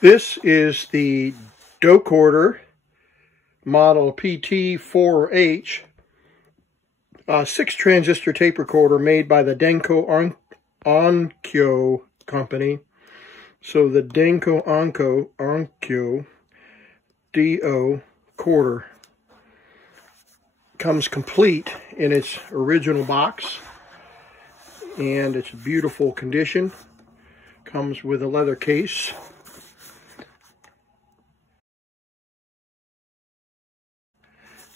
This is the Dokorder model PT-4H 6-transistor tape recorder made by the Denki Onkyo Company. So the Denki Onkyo Dokorder comes complete in its original box, and it's beautiful condition. Comes with a leather case.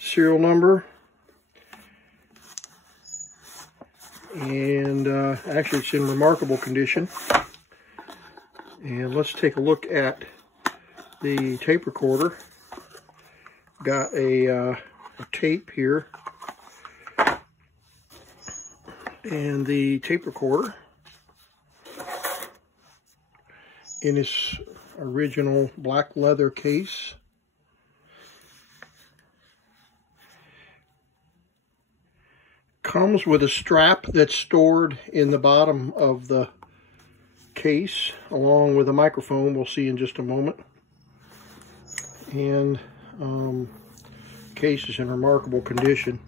Serial number, and actually it's in remarkable condition. And let's take a look at the tape recorder. Got a tape here, and the tape recorder in its original black leather case. Comes with a strap that's stored in the bottom of the case, along with a microphone we'll see in just a moment. And case is in remarkable condition.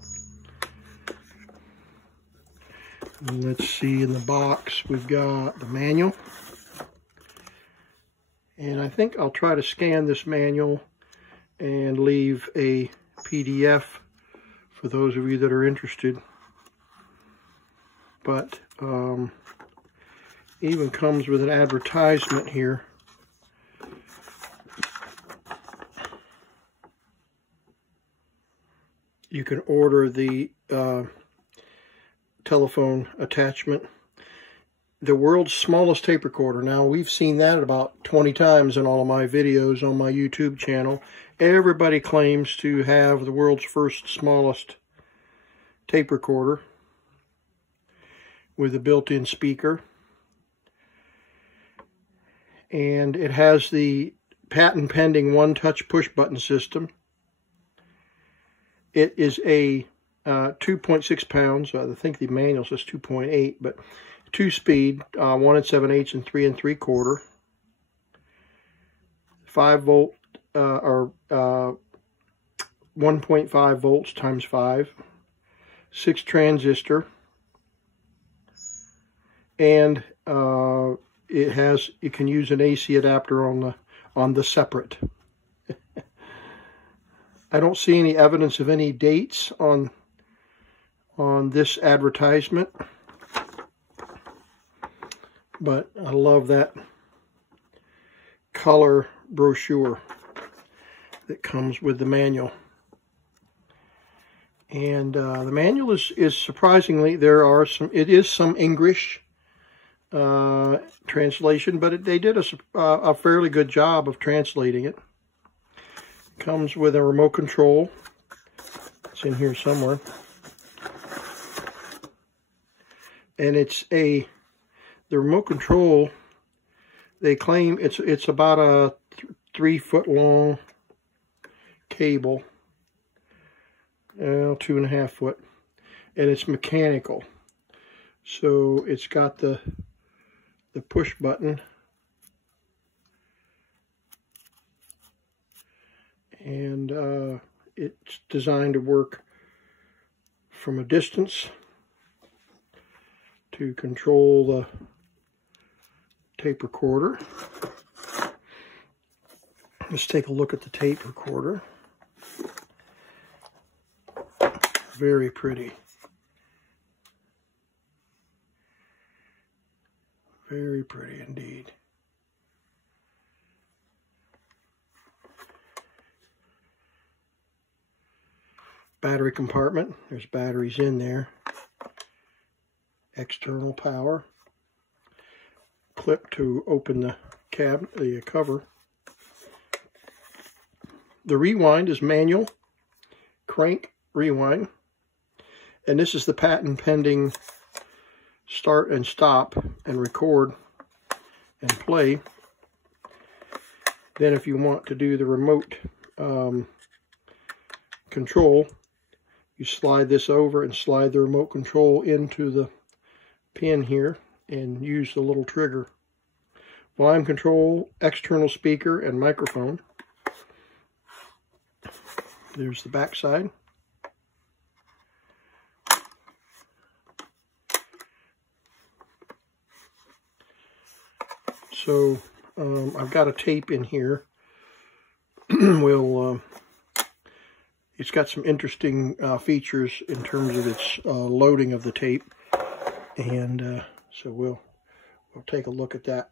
And let's see, in the box we've got the manual. And I think I'll try to scan this manual and leave a PDF for those of you that are interested. But even comes with an advertisement here. You can order the telephone attachment. The world's smallest tape recorder. Now, we've seen that about 20 times in all of my videos on my YouTube channel. Everybody claims to have the world's first smallest tape recorder with a built-in speaker. And it has the patent-pending one-touch push-button system. It is a 2.6 pounds. I think the manual says 2.8, but 2-speed, 1 7/8 and 3 3/4. 5-volt or 1.5 volts times 5. 6 transistor. And you can use an AC adapter on the separate. I don't see any evidence of any dates on this advertisement, but I love that color brochure that comes with the manual. And the manual is surprisingly, it is some English translation, but they did a fairly good job of translating it. Comes with a remote control. It's in here somewhere. And the remote control, they claim it's about a 3-foot long cable, 2.5 foot, and it's mechanical. So it's got the push button, and it's designed to work from a distance to control the tape recorder. Let's take a look at the tape recorder. Very pretty. Very pretty indeed. Battery compartment. There's batteries in there. External power. Clip to open the cover. The rewind is manual. Crank rewind. And this is the patent pending start and stop and record and play. Then if you want to do the remote control, you slide this over and slide the remote control into the pin here and use the little trigger. volume control, external speaker, and microphone. There's the back side. So I've got a tape in here. It's got some interesting features in terms of its loading of the tape, and so we'll take a look at that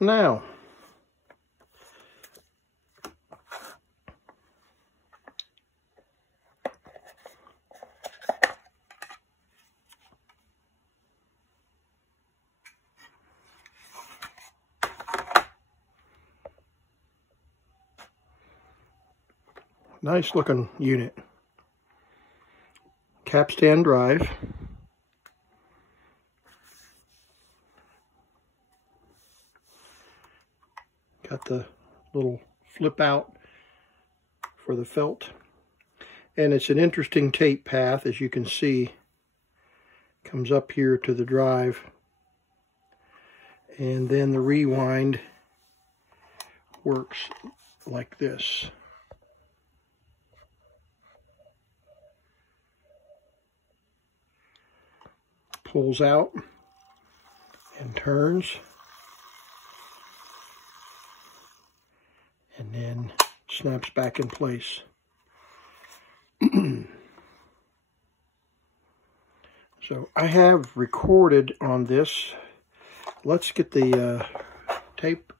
now. Nice looking unit. Capstan drive. Got the little flip out for the felt. And it's an interesting tape path, as you can see. Comes up here to the drive. And then the rewind works like this. Pulls out and turns, and then snaps back in place. So I have recorded on this. Let's get the tape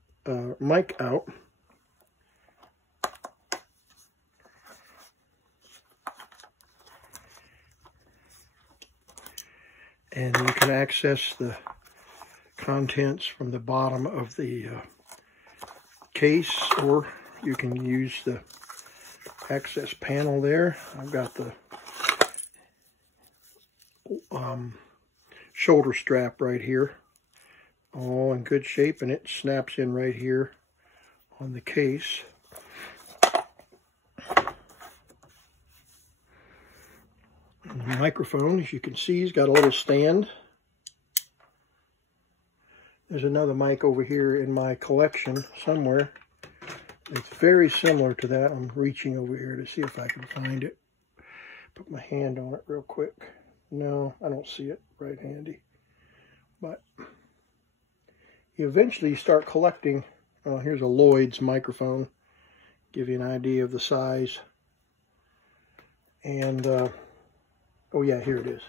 mic out. And you can access the contents from the bottom of the case, or you can use the access panel there. I've got the shoulder strap right here, all in good shape, and it snaps in right here on the case. The microphone, as you can see, has got a little stand. There's another mic over here in my collection somewhere. It's very similar to that. I'm reaching over here to see if I can find it. Put my hand on it real quick. No, I don't see it right handy. But you eventually start collecting. Oh, here's a Lloyd's microphone. Give you an idea of the size. And oh yeah, here it is.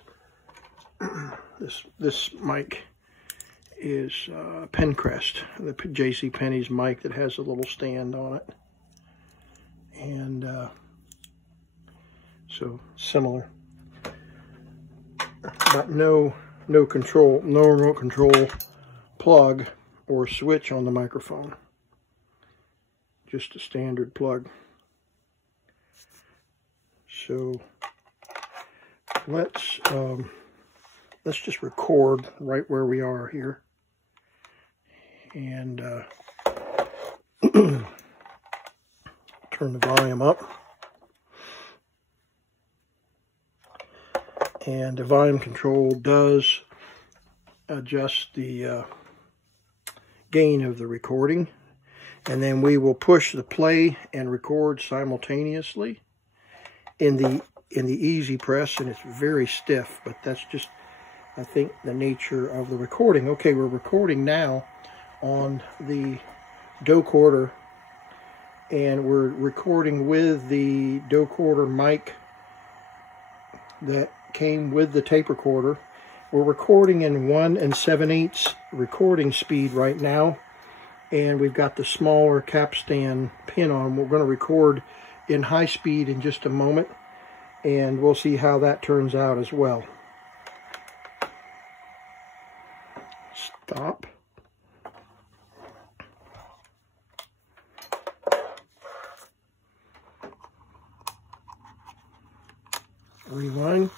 This mic is Pencrest, the J.C. Penney's mic that has a little stand on it, and so similar, but no remote control plug or switch on the microphone. Just a standard plug. So let's just record right where we are here, and turn the volume up. And the volume control does adjust the gain of the recording, and then we will push the play and record simultaneously in the easy press, and it's very stiff, but that's just, I think, the nature of the recording. Okay, we're recording now on the Dokorder, and we're recording with the Dokorder mic that came with the tape recorder. We're recording in 1 7/8 recording speed right now, and we've got the smaller capstan pin on. We're going to record in high speed in just a moment, and we'll see how that turns out as well. Stop. Rewind.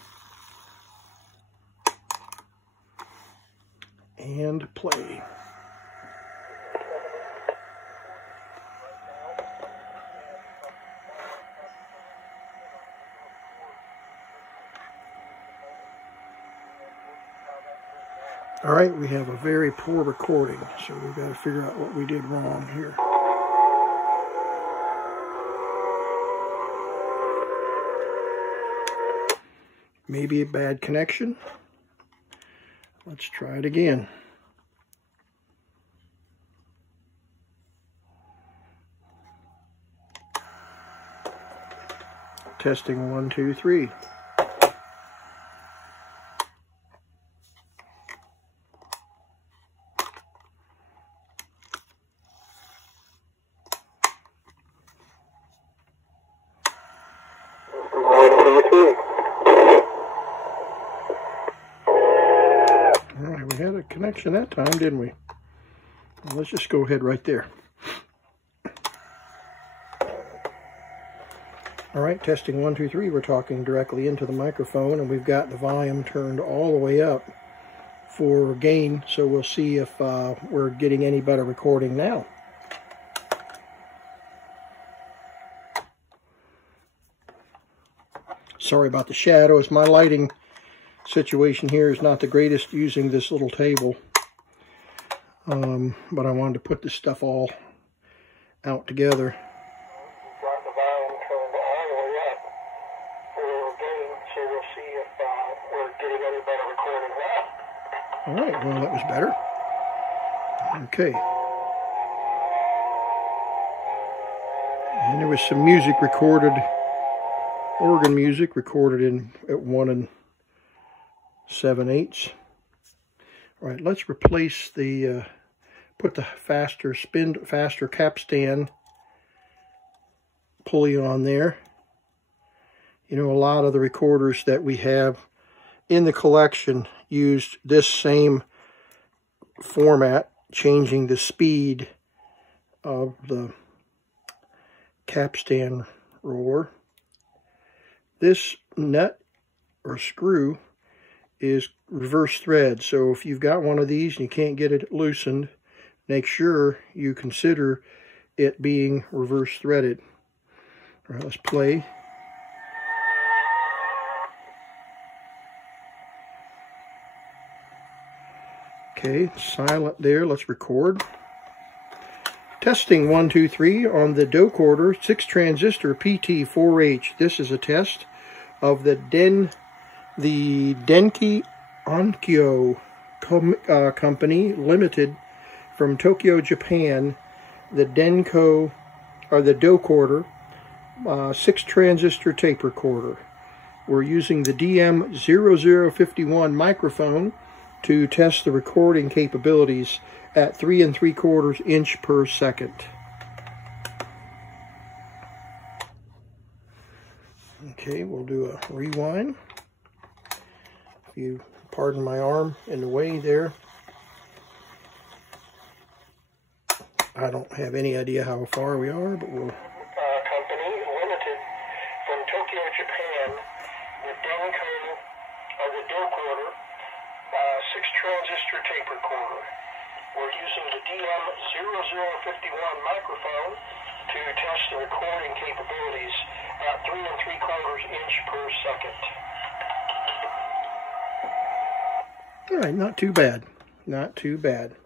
And play. All right, we have a very poor recording, so we've got to figure out what we did wrong here. Maybe a bad connection. Let's try it again. Testing 1, 2, 3. Alright, we had a connection that time, didn't we? Well, let's just go ahead right there. Alright, testing 1, 2, 3. We're talking directly into the microphone, and we've got the volume turned all the way up for gain, so we'll see if we're getting any better recording now. Sorry about the shadows. My lighting situation here is not the greatest using this little table, but I wanted to put this stuff all out together. Got the volume turned all the way up for gain, so we'll see if we're getting any better recording now. All right, well, that was better. Okay. And there was some music recorded, organ music recorded at 1 7/8. All right, let's replace the, put the faster capstan pulley on there. You know, a lot of the recorders that we have in the collection used this same format, changing the speed of the capstan roller. This nut or screw is reverse thread, so if you've got one of these and you can't get it loosened, make sure you consider it being reverse threaded. All right, let's play. Okay, silent there. Let's record. Testing 1, 2, 3 on the Dokorder 6 transistor PT-4H. This is a test of the Denki Onkyo Co company limited from Tokyo, Japan. The Dokorder 6 transistor tape recorder. We're using the DM0051 microphone to test the recording capabilities at 3 3/4 inch per second. Okay, we'll do a rewind. If you pardon my arm in the way there. I don't have any idea how far we are, but we'll... Company limited from Tokyo, Japan, the Dokorder 6 transistor tape recorder. We're using the DM0051 microphone to test the recording capabilities at 3 3/4 inch per second. All right, not too bad. Not too bad.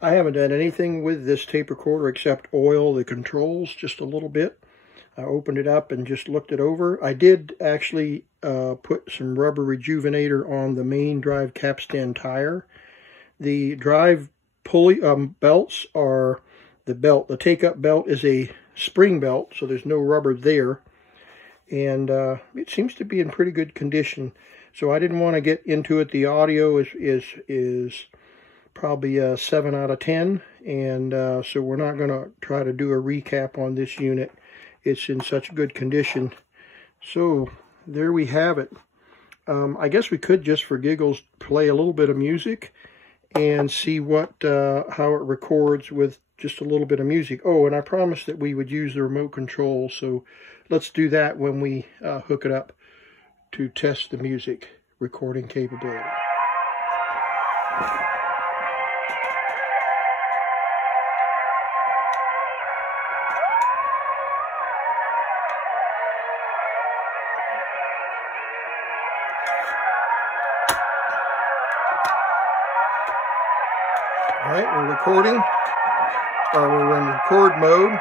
I haven't done anything with this tape recorder except oil the controls just a little bit. I opened it up and just looked it over. I did actually put some rubber rejuvenator on the main drive capstan tire. The drive pulley belts are the take-up belt is a spring belt, so there's no rubber there. And it seems to be in pretty good condition. So I didn't want to get into it. The audio is probably a 7 out of 10, and so we're not going to try to do a recap on this unit. It's in such good condition. So there we have it. I guess we could just for giggles play a little bit of music and see what how it records with just a little bit of music. Oh, and I promised that we would use the remote control, so let's do that when we hook it up to test the music recording capability. All right, we're recording. We're in record mode.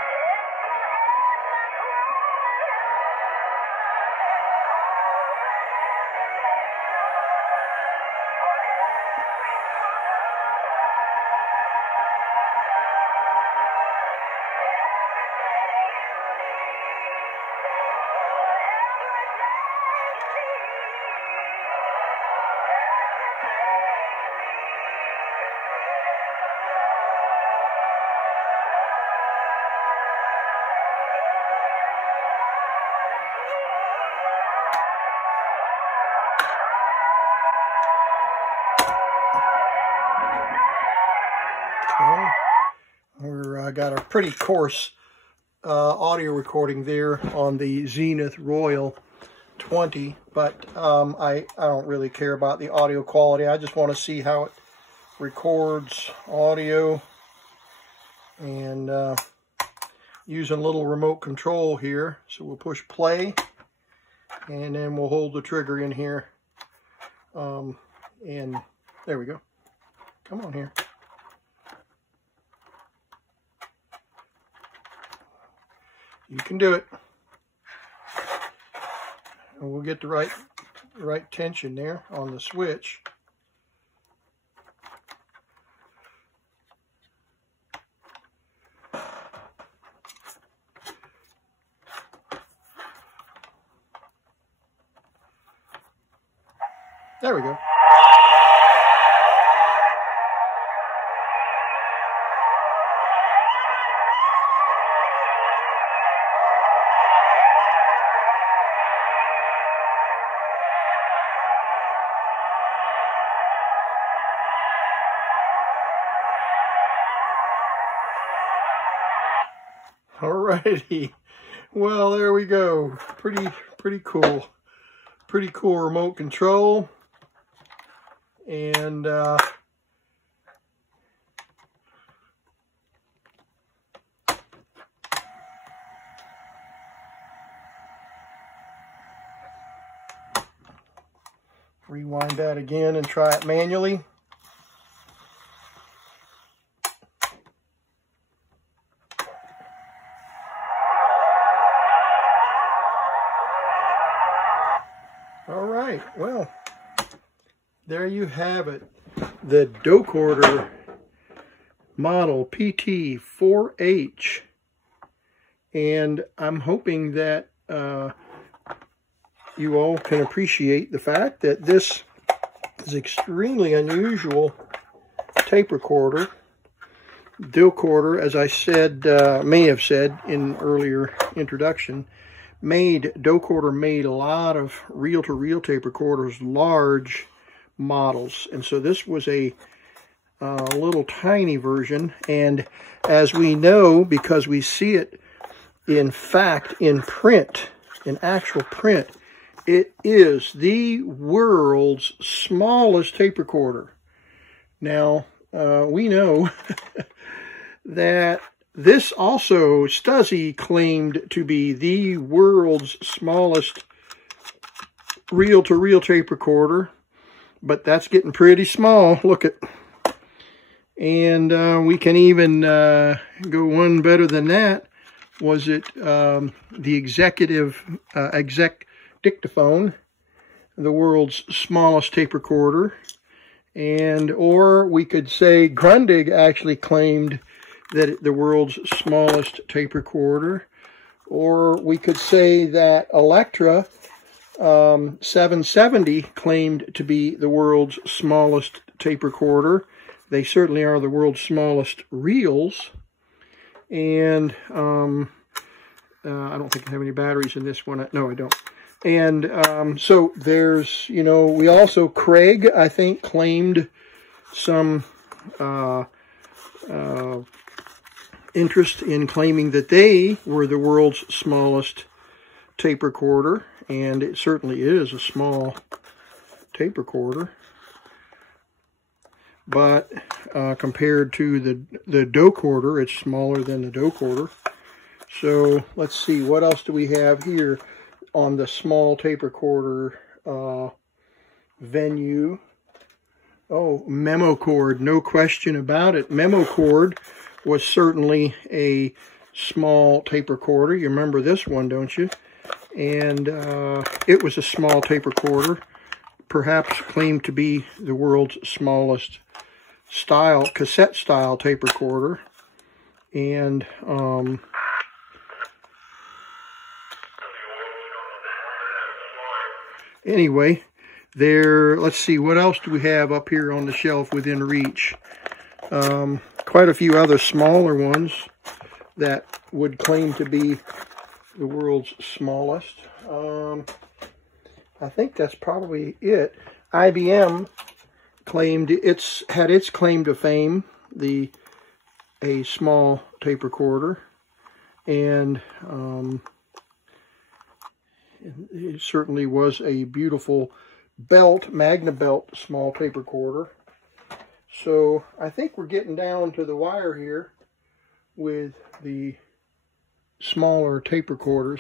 I got a pretty coarse audio recording there on the Zenith Royal 20, but I don't really care about the audio quality. I just want to see how it records audio, and using a little remote control here. So we'll push play, and then we'll hold the trigger in here, and there we go. Come on here. You can do it. And we'll get the right tension there on the switch. There we go. Alrighty, well, there we go. Pretty cool. Pretty cool remote control. And rewind that again and try it manually. All right, well, there you have it. The Dokorder model PT-4H. And I'm hoping that you all can appreciate the fact that this is extremely unusual tape recorder. Dokorder, as I said, may have said in earlier introduction, Dokorder made a lot of reel-to-reel tape recorders, large models, and so this was a little tiny version. And as we know, because we see it in fact in print, in actual print, it is the world's smallest tape recorder. Now we know that this also, Stuzzy claimed to be the world's smallest reel-to-reel tape recorder, but that's getting pretty small. Look at, and we can even go one better than that. Was it the exec dictaphone, the world's smallest tape recorder, and or we could say Grundig actually claimed that the world's smallest tape recorder, or we could say that Electra 770 claimed to be the world's smallest tape recorder. They certainly are the world's smallest reels. And I don't think I have any batteries in this one. No, I don't. And so there's, you know, we also, Craig, I think, claimed some interest in claiming that they were the world's smallest tape recorder, and it certainly is a small tape recorder. But compared to the Dokorder, it's smaller than the Dokorder. So let's see, what else do we have here on the small tape recorder venue? Oh, memo cord, no question about it. Memo cord was certainly a small tape recorder. You remember this one, don't you? And it was a small tape recorder, perhaps claimed to be the world's smallest cassette style tape recorder. And anyway, let's see, what else do we have up here on the shelf within reach? Quite a few other smaller ones that would claim to be the world's smallest. I think that's probably it. IBM claimed had its claim to fame, a small tape recorder, and it certainly was a beautiful Magna belt small tape recorder. So I think we're getting down to the wire here with the smaller tape recorders.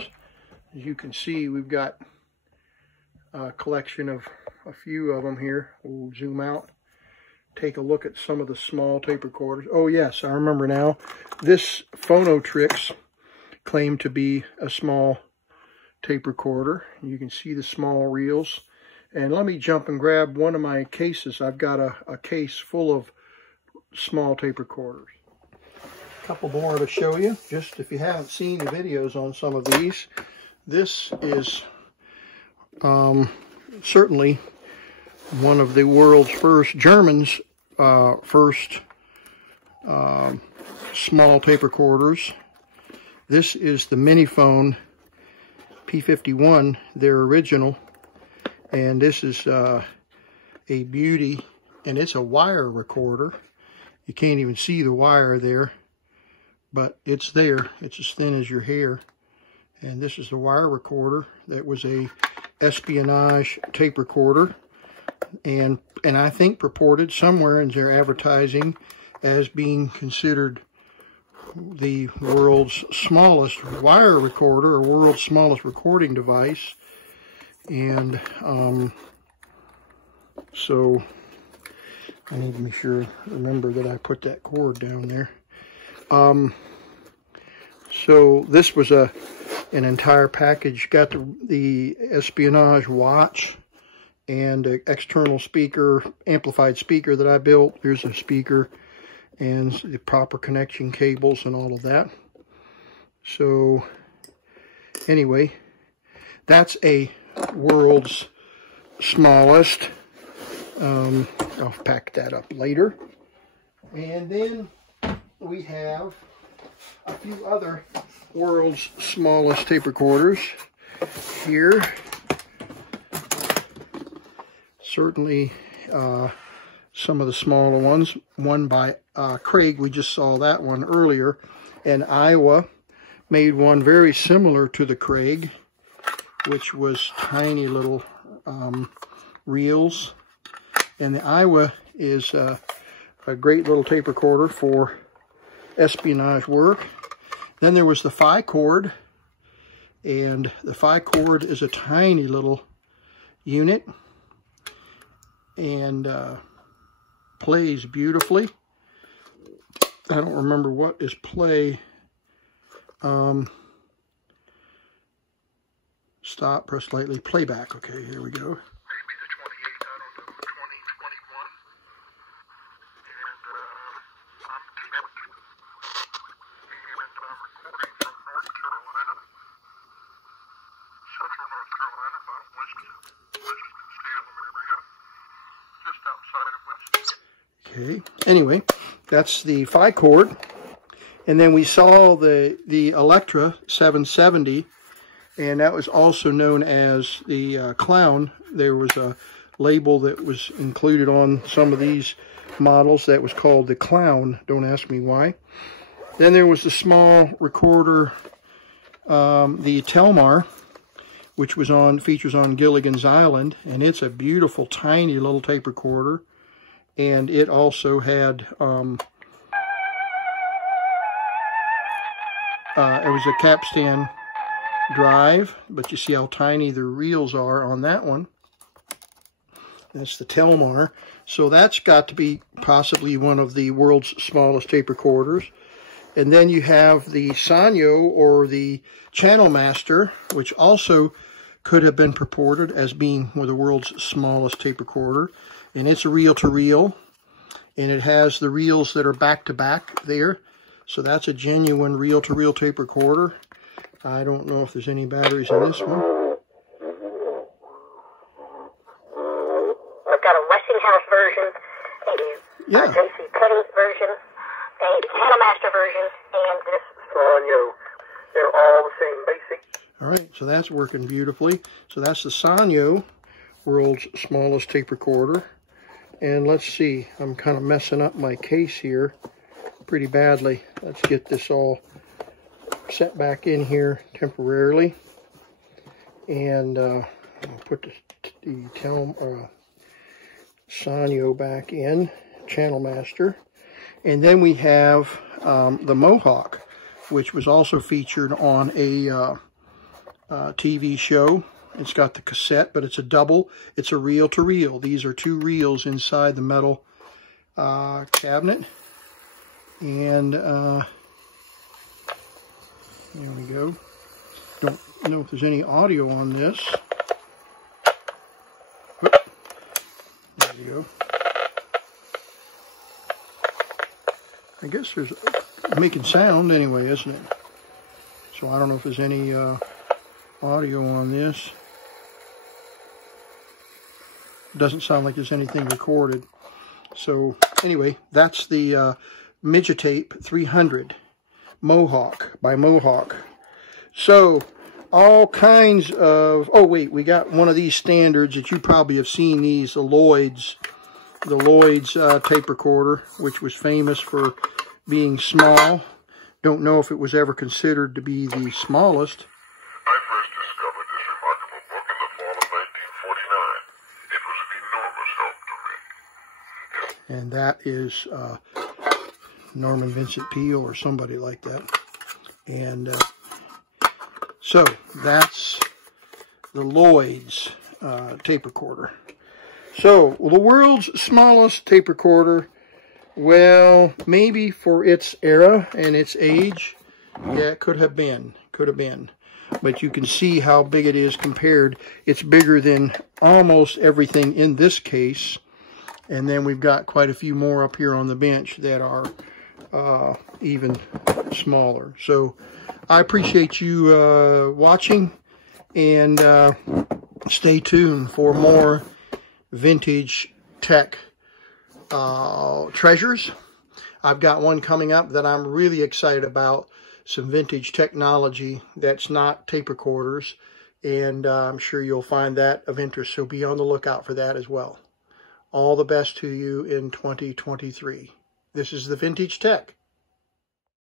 As you can see, we've got a collection of a few of them here. We'll zoom out, take a look at some of the small tape recorders. Oh yes, I remember now. This Phonotrix claimed to be a small tape recorder. You can see the small reels. And let me jump and grab one of my cases. I've got a case full of small tape recorders. A couple more to show you, just if you haven't seen the videos on some of these. This is certainly one of the world's first, Germans' first small tape recorders. This is the Miniphone P51, their original. And this is a beauty, and it's a wire recorder. You can't even see the wire there, but it's there. It's as thin as your hair. And this is the wire recorder that was a espionage tape recorder, and I think purported somewhere in their advertising as being considered the world's smallest wire recorder, or world's smallest recording device. And so I need to make sure, remember that I put that cord down there. So this was an entire package. Got the espionage watch and an external speaker, amplified speaker that I built. Here's a speaker and the proper connection cables and all of that. So anyway, that's a world's smallest. I'll pack that up later. And then we have a few other world's smallest tape recorders here. Certainly some of the smaller ones. One by Craig, we just saw that one earlier. And Iowa made one very similar to the Craig, which was tiny little reels. And the Iowa is a great little tape recorder for espionage work. Then there was the Phi cord, and the Phi cord is a tiny little unit and plays beautifully. I don't remember what is play. Stop, press lightly, playback. Okay, here we go. Okay, anyway, that's the Phi cord. And then we saw the Electra 770, and that was also known as the Clown. There was a label that was included on some of these models that was called the Clown. Don't ask me why. Then there was the small recorder, the Telmar, which was features on Gilligan's Island, and it's a beautiful, tiny little tape recorder. And it also had, it was a capstan drive, but you see how tiny the reels are on that one. That's the Telmar. So that's got to be possibly one of the world's smallest tape recorders. And then you have the Sanyo, or the Channel Master, which also could have been purported as being one of the world's smallest tape recorder. And it's a reel-to-reel. And it has the reels that are back-to-back there. So that's a genuine reel-to-reel tape recorder. I don't know if there's any batteries in this one. I've got a Westinghouse version, a JC Petty version, a Channel Master version, and this Sanyo. They're all the same basic. All right, so that's working beautifully. So that's the Sanyo, world's smallest tape recorder. And let's see, I'm kind of messing up my case here pretty badly. Let's get this all set back in here temporarily. And I'll put the Sanyo back in, Channel Master. And then we have the Mohawk, which was also featured on a TV show. It's got the cassette, but it's a double. It's a reel-to-reel. These are two reels inside the metal cabinet. And there we go. Don't know if there's any audio on this. Whoop. There we go. I guess there's making sound anyway, isn't it? So I don't know if there's any audio on this. Doesn't sound like there's anything recorded. So anyway, that's the Midgetape 300 Mohawk by Mohawk. So all kinds of, oh wait, we got one of these standards that you probably have seen, these, the Lloyd's tape recorder, which was famous for being small. Don't know if it was ever considered to be the smallest. I first discovered this remarkable book in the fall of 1949. It was an enormous help to me. And that is Norman Vincent Peale or somebody like that. And so that's the Lloyd's tape recorder. So the world's smallest tape recorder, well, maybe for its era and its age, yeah, it could have been. But you can see how big it is compared. It's bigger than almost everything in this case. And then we've got quite a few more up here on the bench that are even smaller. So I appreciate you watching, and stay tuned for more vintage tech treasures. I've got one coming up that I'm really excited about, some vintage technology that's not tape recorders, and I'm sure you'll find that of interest, so be on the lookout for that as well. All the best to you in 2023. This is the Vintage Tech.